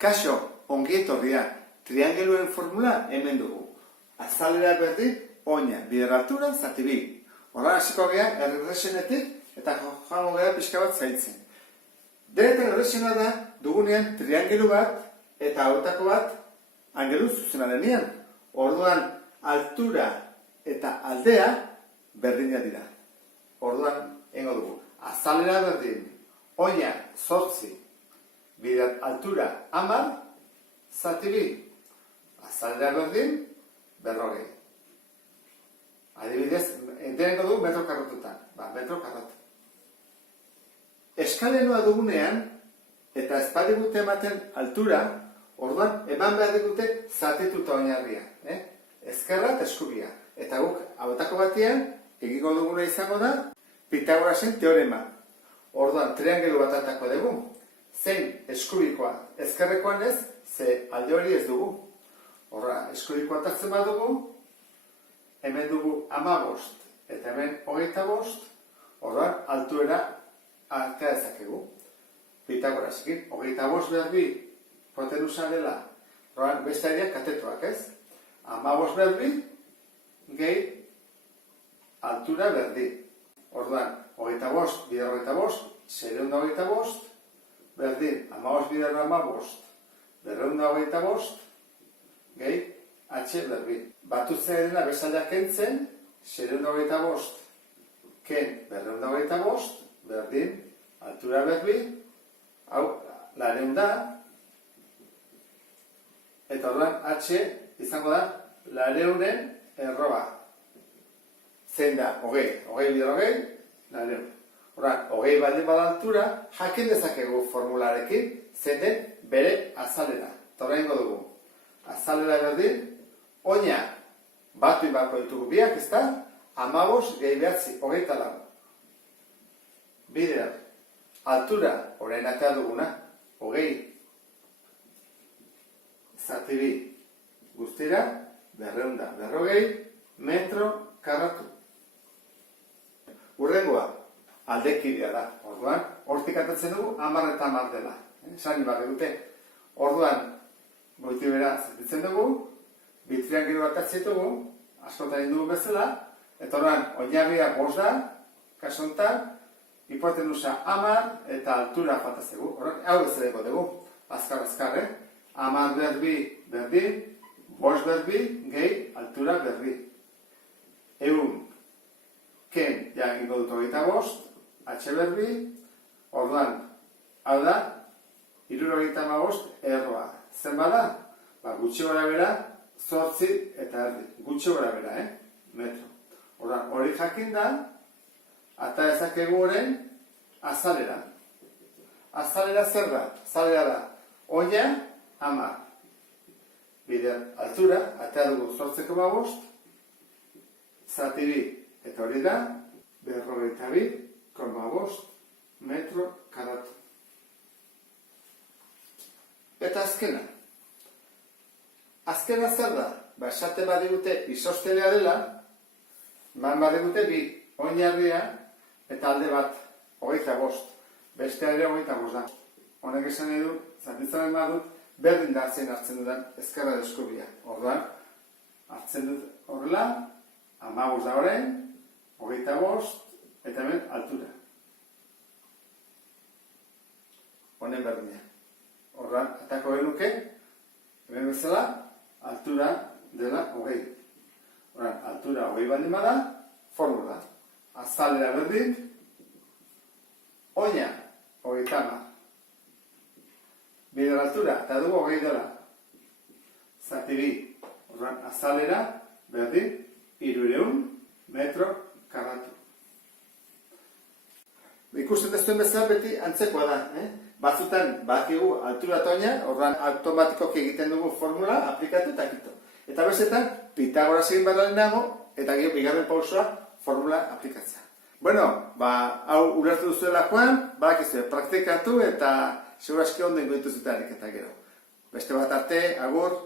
Kaixo, ongi etorria, triangeluen formula hemen dugu. Azalera berdin, oina, bider altura, zati bi. Horra hasiko gea, erresenetik eta joango gea pixka bat zailtzen. Denetan erresena da, dugunean triangelu bat eta hautako bat angelu zuzena denean. Orduan, altura eta aldea berdina dira. Orduan, hengo dugu. Azalera berdin, oina, 8, bider altura 10, zati bi. Azalera berdin, 40. Adibidez, enteneko dugu metro karratutan. Metro karratu. Eskalenoa dugunean, eta espadigute ematen altura, orduan, eman behar digute zatituta oinarria. Ezkerra eta eskubia. Eta guk, hautako batean, egingo duguna izango da, Pitagorasen teorema. Orduan, triangelu bat atako dugu. Zein eskubikoa, ezkerrekoan ez, ze alde hori ez dugu. Horra, eskubikoa atatzen bat dugu, hemen dugu 15, eta hemen 25, orduan, altuera artea ezakegu. Pitagorasekin, 25 behar bi, hipotenusa dela, orduan, beste ariak katetuak ez. 15 behar bi, gehi, altura berdi. Orduan, 25, bider 25, 625, berdin, 15 bider 15, 225, gehi, H berbi. Batutzen edena bezaldeak kentzen, 625, ken 225, berdin, altura berbi, hau, 400 da, eta orduan, H izango da, 400-en erroa. Zein da, hogei bider hogei, 400. Horan, hogei baldin bada altura, jakin dezakegu formularekin, zein den bere azalera. Eta horrengo dugu. Azalera berdin, oina batu inbako ditugu biak, ez da? 15 gehi behatzi, 24. Bider, altura, orain atea duguna, hogei, zati bi, guztira, 200, 40 metro karratu. Urrengoa, aldekidea da. Orduan, hortik atatzen dugu, 10 eta 10 dela. Sani bat dute. Orduan, goiti bera zetitzen dugu, bi triangelu bat atzen dugu, askotan dugu bezala, eta orduan, oinarria 5 da, kasu honetan, hipotenusa 10 eta altura faltazegu. Orduan, hau ez edeko dugu, azkar, 10 berbi berdin, 5 berbi, gehi, altura berbi. Egun, ken, jakingo dut 25, H berbi, orduan, hau da, 75 erroa. Zen bada? Gutxi gora bera, 8 eta erdi. Gutxi gora bera, metro. Orduan, hori jakin da, eta ezakegu horren azalera. Azalera zer da? Azalera da, oina, 10. Bider altura, atea dugu 8,5, zati bi, eta hori da, 42,5 metro karatu. Eta azkena. Azkena zer da? Esate badigute isostelea dela, badigute bi oinarria eta alde bat 25. Bestea ere 25 da. Honek esan edu, zatitzaren badut, berdin da zein hartzen dudan ezkerra eskubia. Orduan, hartzen dut horrela, 15 da horrein, 25, eta hemen altura. Honen berdina. Orduan, atako genuke, hemen bezala, altura dela 20. Orduan, altura 20 baldin bada, formula. Azalera berdin, oina, 30. Bider altura, eta dugu 20 dela. Zati bi. Orduan, azalera berdin, 300 metro karratu. Ikusten dezuen bezala beti antzekoa da. Batzutan bakigu altura eta oina, orduan automatikoki egiten dugu formula, aplikatu eta kito. Eta bestetan, Pitagoras egin behar nago, eta gero bigarren pausoa formula aplikatzea. Bueno, hau ulertu duzuelakoan, badakizue, praktikatu eta seguraski ondo ingoitu zutarik eta gero. Beste bat arte, agur.